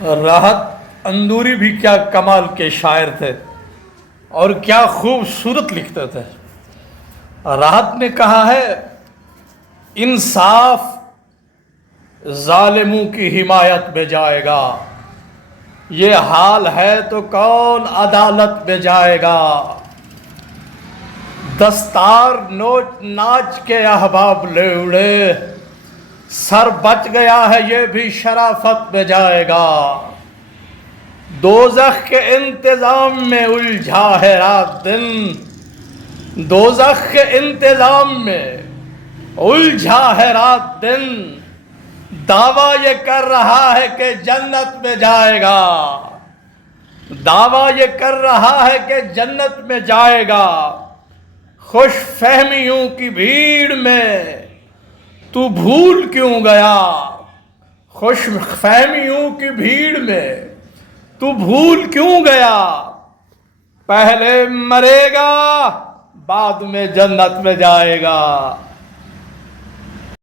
راحت اندوری بھی کیا کمال کے شاعر تھے اور کیا خوبصورت لکھتے تھے۔ راحت نے کہا ہے انصاف ظالموں کی حمایت میں جائے گا، یہ حال ہے تو کون عدالت میں جائے گا۔ دستار نوچ ناچ کے احباب لے اڑے، سر بچ گیا ہے یہ بھی شرافت میں جائے گا۔ دوزخ کے انتظام میں الجھا ہے رات دن، دوزخ کے انتظام میں الجھا ہے رات دن، دعویٰ یہ کر رہا ہے کہ جنت میں جائے گا، دعویٰ یہ کر رہا ہے کہ جنت میں جائے گا۔ خوش فہمیوں کی بھیڑ میں تو بھول کیوں گیا، خوش فہمیوں کی بھیڑ میں تو بھول کیوں گیا، پہلے مرے گا بعد میں جنت میں جائے گا۔